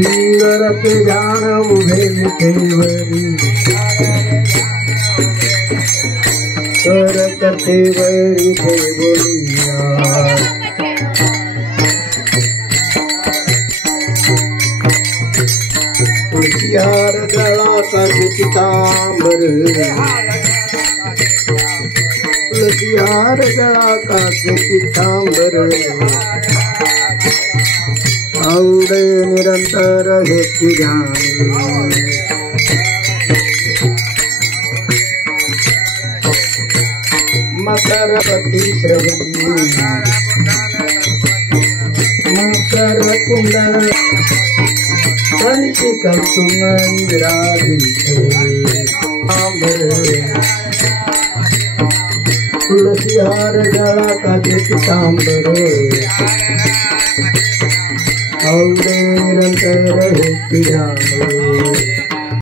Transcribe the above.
के जान उभे तेवरी तेवरी थे बोलिया तुलसियार गला का पीतांबर तुलसियार गला का पीतांबर औड़े निरंतर हेतु जान मकरवती श्रवणी मकर कुंडल पंचकम सुमन विराजिते तुलसियार गला का पीतांबर औड़े निरंतर हेतु जान